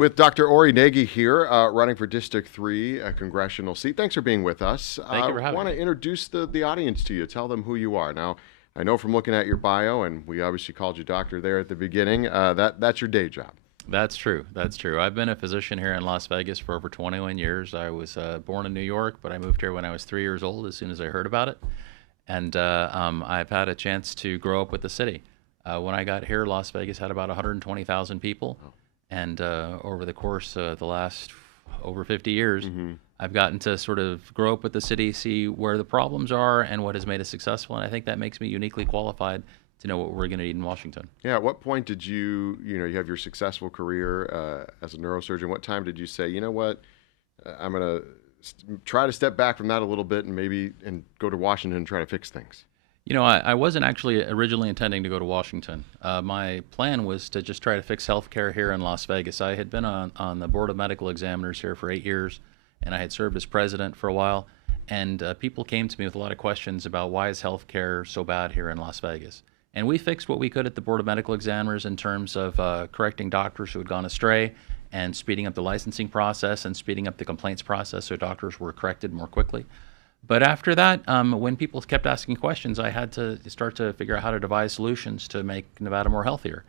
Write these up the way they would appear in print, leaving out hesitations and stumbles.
With Dr. Aury Nagy here, running for District 3, a congressional seat. Thanks for being with us. Thank you for I having want to me. introduce the audience to you. Tell them who you are. Now, I know from looking at your bio, and we obviously called you doctor there at the beginning, that's your day job. That's true. That's true. I've been a physician here in Las Vegas for over 21 years. I was born in New York, but I moved here when I was 3 years old as soon as I heard about it. And I've had a chance to grow up with the city. When I got here, Las Vegas had about 120,000 people. And over the course of the last over 50 years, I've gotten to sort of grow up with the city, see where the problems are and what has made us successful. And I think that makes me uniquely qualified to know what we're going to need in Washington. Yeah, at what point did you have your successful career as a neurosurgeon? What time did you say, you know what, I'm going to try to step back from that a little bit and go to Washington and try to fix things? I wasn't actually originally intending to go to Washington. My plan was to just try to fix healthcare here in Las Vegas. I had been on the Board of Medical Examiners here for 8 years, and I had served as president for a while. And people came to me with a lot of questions about why is healthcare so bad here in Las Vegas. And we fixed what we could at the Board of Medical Examiners in terms of correcting doctors who had gone astray and speeding up the licensing process and speeding up the complaints process so doctors were corrected more quickly. But after that, when people kept asking questions, I had to start to figure out how to devise solutions to make Nevada more healthier.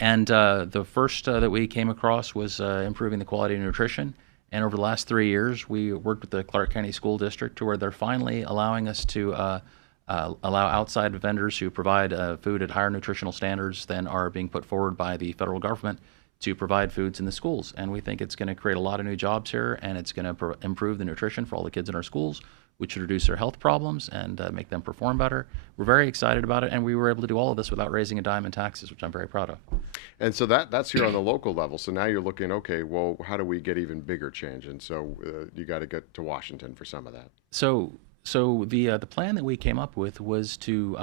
And the first that we came across was improving the quality of nutrition. And over the last 3 years, we worked with the Clark County School District to where they're finally allowing us to allow outside vendors who provide food at higher nutritional standards than are being put forward by the federal government to provide foods in the schools. And we think it's going to create a lot of new jobs here, and it's going to improve the nutrition for all the kids in our schools, which should reduce their health problems and make them perform better. We're very excited about it, and we were able to do all of this without raising a dime in taxes, which I'm very proud of. And so that's here on the local level. So now you're looking, okay, well, how do we get even bigger change? And so you got to get to Washington for some of that. So the plan that we came up with was to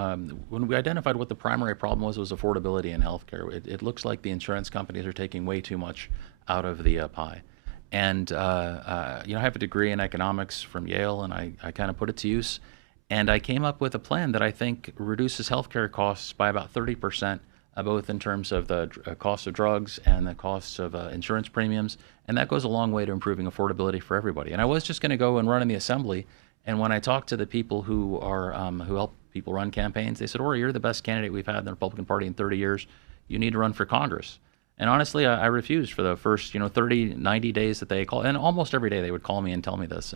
when we identified what the primary problem was affordability in healthcare. It looks like the insurance companies are taking way too much out of the pie. And I have a degree in economics from Yale, and I kind of put it to use. And I came up with a plan that I think reduces healthcare costs by about 30%, both in terms of the cost of drugs and the costs of insurance premiums. And that goes a long way to improving affordability for everybody. And I was just going to go and run in the assembly. And when I talked to the people who help people run campaigns, they said, "Aury, you're the best candidate we've had in the Republican Party in 30 years. You need to run for Congress." And honestly, I refused for the first 30, 90 days that they called. And almost every day they would call me and tell me this.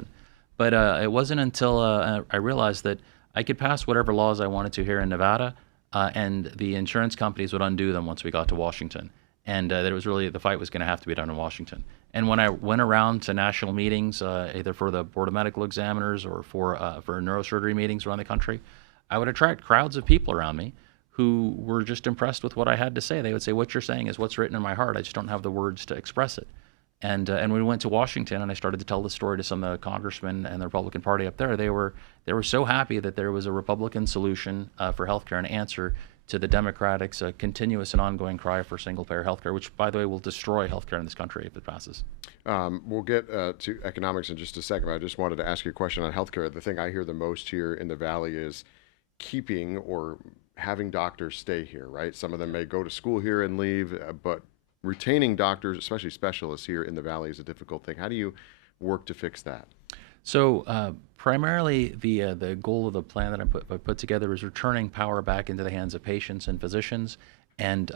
But it wasn't until I realized that I could pass whatever laws I wanted to here in Nevada, and the insurance companies would undo them once we got to Washington. And that it was really, the fight was going to have to be done in Washington. And when I went around to national meetings, either for the Board of Medical Examiners or for neurosurgery meetings around the country, I would attract crowds of people around me who were just impressed with what I had to say. They would say, "What you're saying is what's written in my heart. I just don't have the words to express it." And when we went to Washington and I started to tell the story to some of the congressmen and the Republican Party up there, they were so happy that there was a Republican solution for healthcare, an answer to the Democrats' continuous and ongoing cry for single-payer healthcare, which, by the way, will destroy healthcare in this country if it passes. We'll get to economics in just a second, but I just wanted to ask you a question on healthcare. The thing I hear the most here in the Valley is keeping or having doctors stay here, right? Some of them may go to school here and leave, but retaining doctors, especially specialists here in the Valley, is a difficult thing. How do you work to fix that? So primarily the goal of the plan that I put together is returning power back into the hands of patients and physicians and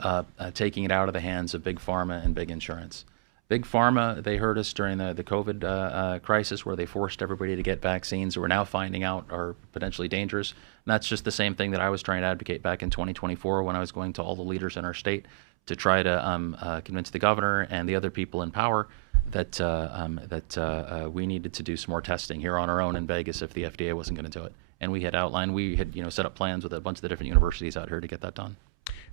taking it out of the hands of big pharma and big insurance. Big pharma, they hurt us during the COVID crisis where they forced everybody to get vaccines that we're now finding out are potentially dangerous. And that's just the same thing that I was trying to advocate back in 2024 when I was going to all the leaders in our state to try to convince the governor and the other people in power that we needed to do some more testing here on our own in Vegas if the FDA wasn't going to do it. And we had set up plans with a bunch of the different universities out here to get that done.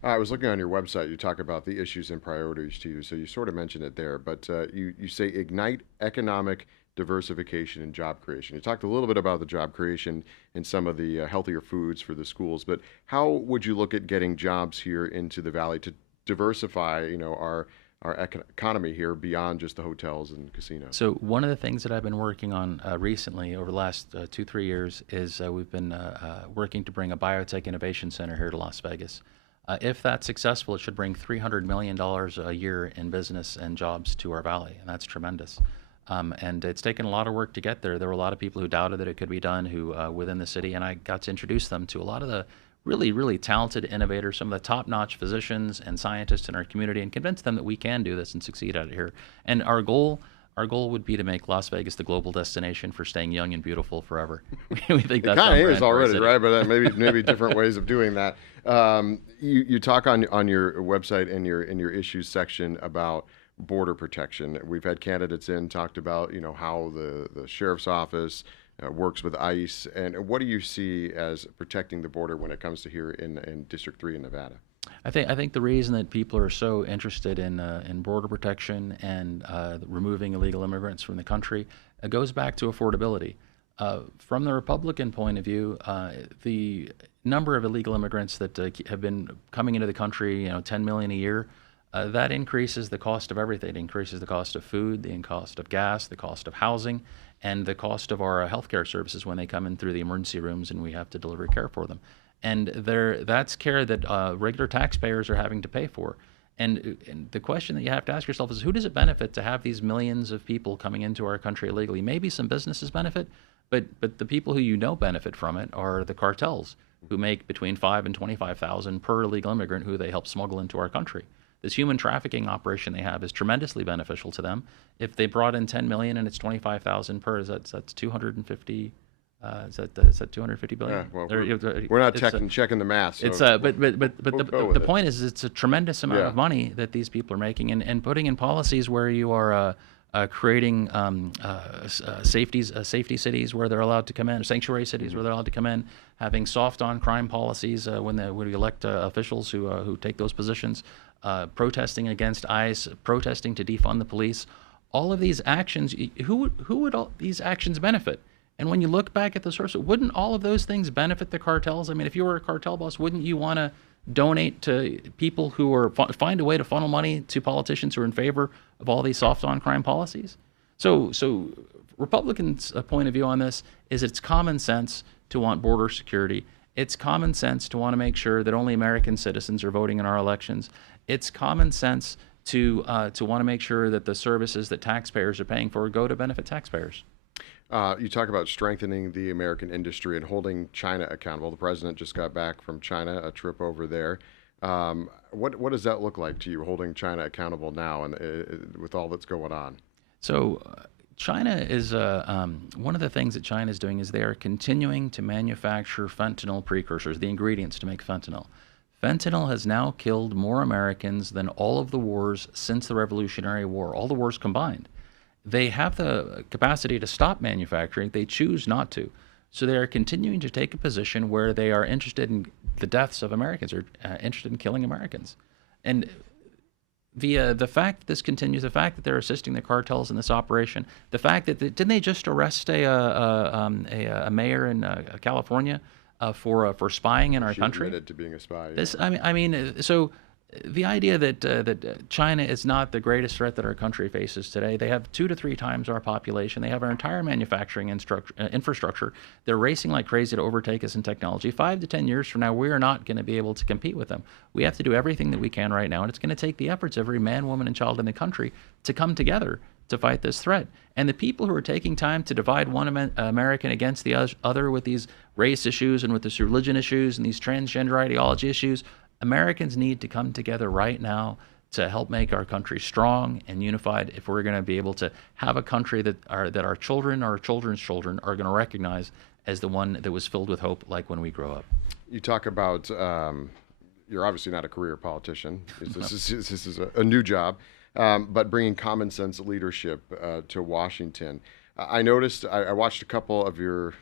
I was looking on your website. You talk about the issues and priorities to you. So you sort of mentioned it there, but you say ignite economic diversification and job creation. You talked a little bit about the job creation and some of the healthier foods for the schools, but how would you look at getting jobs here into the Valley to diversify, our economy here beyond just the hotels and casinos? So one of the things that I've been working on recently over the last 2-3 years is we've been working to bring a biotech innovation center here to Las Vegas. If that's successful, it should bring $300 million a year in business and jobs to our valley, and that's tremendous. And it's taken a lot of work to get there. There were a lot of people who doubted that it could be done who within the city, and I got to introduce them to a lot of the really, really talented innovators, some of the top-notch physicians and scientists in our community, and convince them that we can do this and succeed at it here. And our goal would be to make Las Vegas the global destination for staying young and beautiful forever. We think that's it kind of our is brand for our already, city. right? But maybe different ways of doing that. You talk on your website and your issues section about border protection. We've had candidates in talked about how the sheriff's office works with ICE, and what do you see as protecting the border when it comes to here in District 3 in Nevada? I think the reason that people are so interested in border protection and removing illegal immigrants from the country goes back to affordability. From the Republican point of view, the number of illegal immigrants that have been coming into the country, 10 million a year, that increases the cost of everything. It increases the cost of food, the cost of gas, the cost of housing, and the cost of our healthcare services when they come in through the emergency rooms and we have to deliver care for them. And that's care that regular taxpayers are having to pay for. And the question that you have to ask yourself is, who does it benefit to have these millions of people coming into our country illegally? Maybe some businesses benefit, but the people who benefit from it are the cartels who make between 5 and 25,000 per illegal immigrant who they help smuggle into our country. This human trafficking operation they have is tremendously beneficial to them. If they brought in 10 million and it's 25,000 per, that's 250. Is that 250 billion? Yeah, well, we're not checking the math. So it's but the point is, it's a tremendous amount of money that these people are making, and putting in policies where you are creating safety cities where they're allowed to come in, sanctuary cities where they're allowed to come in, having soft on crime policies when we elect officials who take those positions, protesting against ICE, protesting to defund the police. All of these actions, who would all these actions benefit? And when you look back at the source, wouldn't all of those things benefit the cartels? I mean, if you were a cartel boss, wouldn't you want to donate to people who are find a way to funnel money to politicians who are in favor of all these soft on crime policies? So Republicans' point of view on this is it's common sense to want border security. It's common sense to want to make sure that only American citizens are voting in our elections. It's common sense to want to make sure that the services that taxpayers are paying for go to benefit taxpayers. You talk about strengthening the American industry and holding China accountable. The president just got back from China, a trip over there. What does that look like to you, holding China accountable now and with all that's going on? So China is one of the things that China is doing is they are continuing to manufacture fentanyl precursors, the ingredients to make fentanyl. Fentanyl has now killed more Americans than all of the wars since the Revolutionary War, all the wars combined. They have the capacity to stop manufacturing. They choose not to. So they are continuing to take a position where they are interested in the deaths of Americans, or interested in killing Americans. And the fact that this continues, the fact that they're assisting the cartels in this operation, the fact that didn't they just arrest a mayor in California for spying in our country? She admitted to being a spy. This, I mean, so the idea that China is not the greatest threat that our country faces today. They have 2 to 3 times our population. They have our entire manufacturing infrastructure. They're racing like crazy to overtake us in technology. 5 to 10 years from now, we are not going to be able to compete with them. We have to do everything that we can right now, and it's going to take the efforts of every man, woman, and child in the country to come together to fight this threat. And the people who are taking time to divide one American against the other with these race issues and with this religion issues and these transgender ideology issues, Americans need to come together right now to help make our country strong and unified if we're going to be able to have a country that our children, our children's children are going to recognize as the one that was filled with hope like when we grow up. You talk about, you're obviously not a career politician. This is a new job, but bringing common sense leadership to Washington. I noticed, I watched a couple of your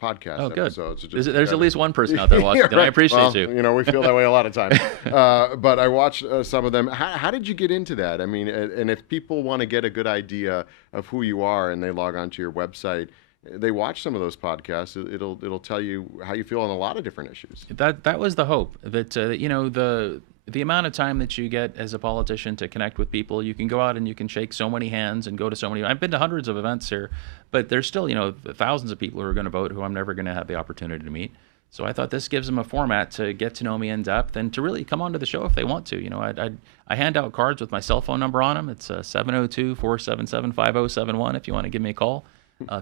podcast episodes. There's at least one person out there watching, and I appreciate you. You know, we feel that way a lot of times. But I watched some of them. How did you get into that? I mean, and if people want to get a good idea of who you are and they log onto your website, they watch some of those podcasts. It'll tell you how you feel on a lot of different issues. That was the hope that the amount of time that you get as a politician to connect with people, you can go out and you can shake so many hands and go to so many. I've been to hundreds of events here, but there's still thousands of people who are going to vote who I'm never going to have the opportunity to meet. So I thought this gives them a format to get to know me in depth and to really come onto the show if they want to. I hand out cards with my cell phone number on them. It's 702-477-5071 if you want to give me a call.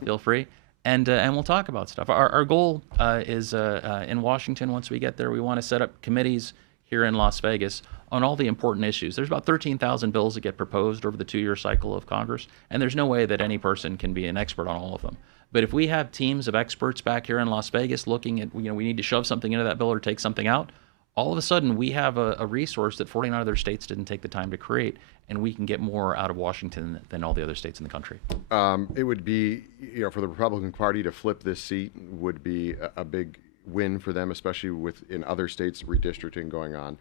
Feel free. And we'll talk about stuff. Our goal is in Washington, once we get there, we want to set up committees here in Las Vegas on all the important issues. There's about 13,000 bills that get proposed over the 2-year cycle of Congress, and there's no way that any person can be an expert on all of them. But if we have teams of experts back here in Las Vegas looking at, we need to shove something into that bill or take something out, all of a sudden we have a resource that 49 other states didn't take the time to create, and we can get more out of Washington than all the other states in the country. It would be, for the Republican Party to flip this seat would be a big win for them, especially with in other states redistricting going on.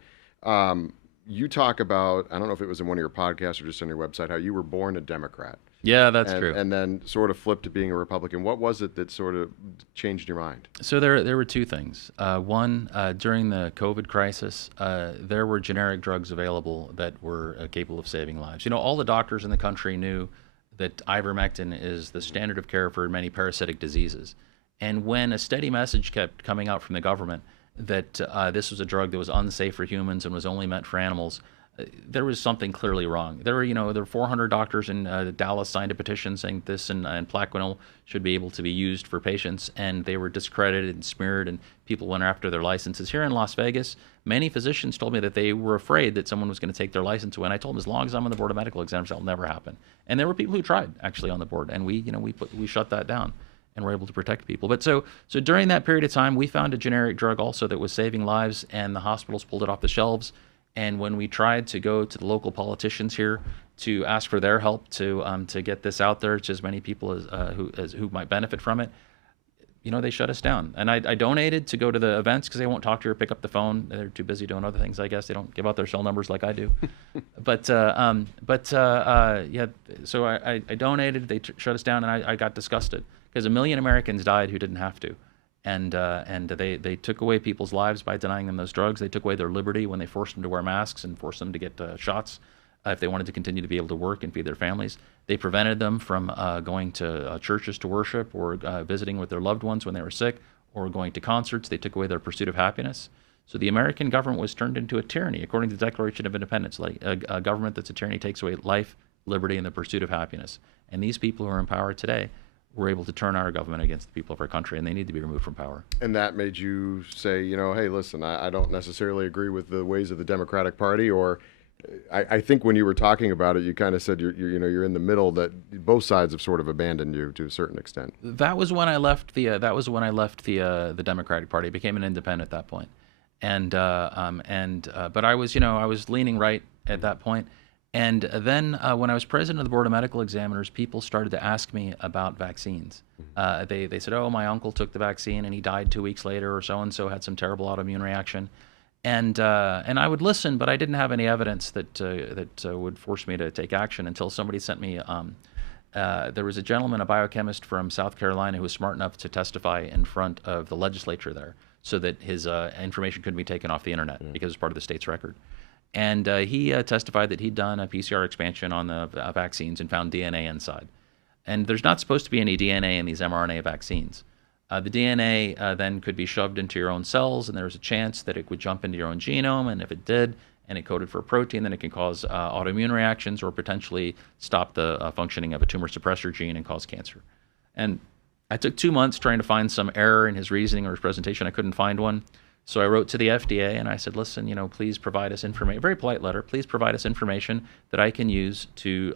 You talk about, I don't know if it was in one of your podcasts or just on your website, how you were born a Democrat. Yeah, that's true. And then sort of flipped to being a Republican. What was it that sort of changed your mind? So there were two things. One, during the COVID crisis, there were generic drugs available that were capable of saving lives. All the doctors in the country knew that ivermectin is the standard of care for many parasitic diseases. And when a steady message kept coming out from the government that this was a drug that was unsafe for humans and was only meant for animals, there was something clearly wrong. There were 400 doctors in Dallas signed a petition saying this and Plaquenil should be able to be used for patients, and they were discredited and smeared, and people went after their licenses. Here in Las Vegas, many physicians told me that they were afraid that someone was going to take their license away, and I told them as long as I'm on the board of medical exams, that'll never happen. And there were people who tried actually on the board, and we shut that down and were able to protect people. But so during that period of time, we found a generic drug also that was saving lives, and the hospitals pulled it off the shelves. And when we tried to go to the local politicians here to ask for their help to get this out there to as many people as who might benefit from it, they shut us down. And I donated to go to the events because they won't talk to you or pick up the phone. They're too busy doing other things, I guess. They don't give out their cell numbers like I do. Yeah. So I donated. They shut us down, and I got disgusted because 1 million Americans died who didn't have to. And they took away people's lives by denying them those drugs. They took away their liberty when they forced them to wear masks and forced them to get shots if they wanted to continue to be able to work and feed their families. They prevented them from going to churches to worship or visiting with their loved ones when they were sick or going to concerts. They took away their pursuit of happiness. So the American government was turned into a tyranny, according to the Declaration of Independence. Like a government that's a tyranny takes away life, liberty, and the pursuit of happiness. And these people who are in power today were able to turn our government against the people of our country, and they need to be removed from power. And that made you say, hey, listen, I don't necessarily agree with the ways of the Democratic Party, or I think when you were talking about it, you kind of said you're in the middle, that both sides have sort of abandoned you to a certain extent. That was when I left the the Democratic Party. I became an independent at that point, but I was leaning right at that point. And then when I was president of the Board of Medical Examiners, people started to ask me about vaccines. They said, oh, my uncle took the vaccine and he died 2 weeks later, or so-and-so had some terrible autoimmune reaction. And I would listen, but I didn't have any evidence that would force me to take action until somebody sent me, there was a gentleman, a biochemist from South Carolina, who was smart enough to testify in front of the legislature there so that his information couldn't be taken off the internet because it was part of the state's record. And he testified that he'd done a PCR expansion on the vaccines and found DNA inside. And there's not supposed to be any DNA in these mRNA vaccines. The DNA then could be shoved into your own cells, and there was a chance that it would jump into your own genome. And if it did, and it coded for a protein, then it can cause autoimmune reactions or potentially stop the functioning of a tumor suppressor gene and cause cancer. And I took 2 months trying to find some error in his reasoning or his presentation. I couldn't find one. So I wrote to the FDA and I said, listen, please provide us information, a very polite letter, please provide us information that I can use to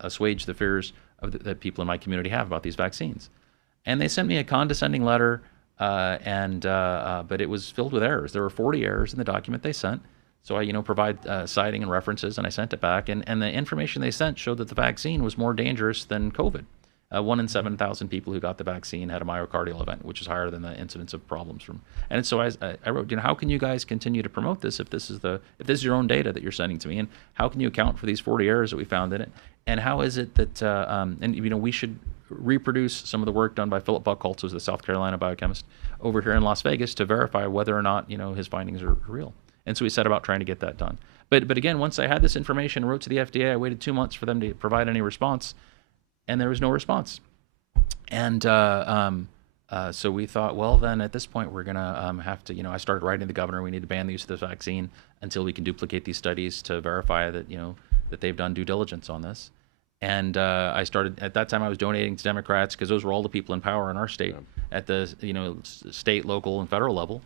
assuage the fears that people in my community have about these vaccines. And they sent me a condescending letter, but it was filled with errors. There were 40 errors in the document they sent. So I, provide citing and references, and I sent it back. And the information they sent showed that the vaccine was more dangerous than COVID. 1 in 7,000 people who got the vaccine had a myocardial event, which is higher than the incidence of problems from. And so I wrote, how can you guys continue to promote this if this is your own data that you're sending to me, and how can you account for these 40 errors that we found in it, and how is it that we should reproduce some of the work done by Philip Buchholz, who's the South Carolina biochemist, over here in Las Vegas to verify whether or not his findings are real. And so we set about trying to get that done. But again, once I had this information, wrote to the FDA, I waited 2 months for them to provide any response. And there was no response. And So we thought, well, then at this point, we're going to have to, I started writing to the governor, we need to ban the use of this vaccine until we can duplicate these studies to verify that, that they've done due diligence on this. And I started, at that time, I was donating to Democrats because those were all the people in power in our state at the, state, local, and federal level.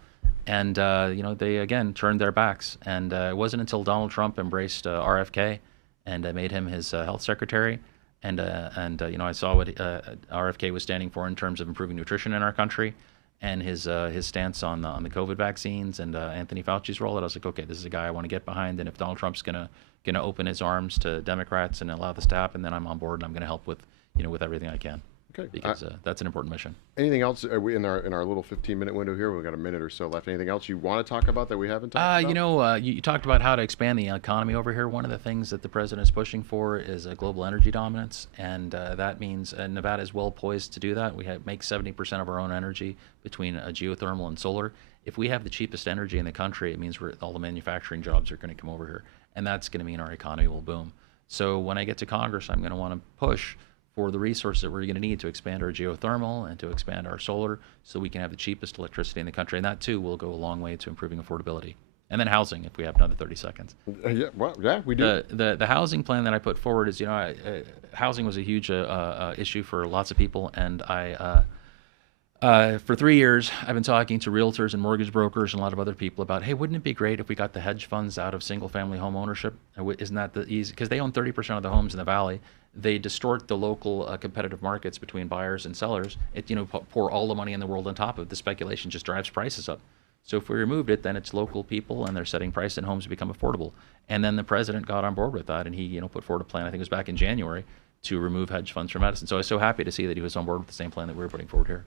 And, they, again, turned their backs. And it wasn't until Donald Trump embraced RFK and made him his health secretary I saw what RFK was standing for in terms of improving nutrition in our country, and his stance on the COVID vaccines and Anthony Fauci's role. That I was like, okay, this is a guy I want to get behind. And if Donald Trump's gonna open his arms to Democrats and allow this to happen, then I'm on board and I'm going to help with with everything I can. Okay. Because that's an important mission. Anything else? Are we in our little 15-minute window here? We've got a minute or so left. Anything else you want to talk about that we haven't talked about? You talked about how to expand the economy over here. One of the things that the president is pushing for is a global energy dominance, and that means Nevada is well poised to do that. We make 70% of our own energy between geothermal and solar. If we have the cheapest energy in the country, it means all the manufacturing jobs are going to come over here, and that's going to mean our economy will boom. So when I get to Congress, I'm going to want to push for the resources that we're going to need to expand our geothermal and to expand our solar so we can have the cheapest electricity in the country. And that, too, will go a long way to improving affordability. And then housing, if we have another 30 seconds. Yeah, we do. The housing plan that I put forward is, housing was a huge issue for lots of people. And for 3 years, I've been talking to realtors and mortgage brokers and a lot of other people about, hey, wouldn't it be great if we got the hedge funds out of single-family home ownership? Isn't that the easy? Because they own 30% of the homes in the valley. They distort the local competitive markets between buyers and sellers. Pour all the money in the world on top of it. The speculation just drives prices up. So if we removed it, then it's local people, and they're setting price, and homes become affordable. And then the president got on board with that, and he put forward a plan, I think it was back in January, to remove hedge funds from medicine. So I was so happy to see that he was on board with the same plan that we were putting forward here.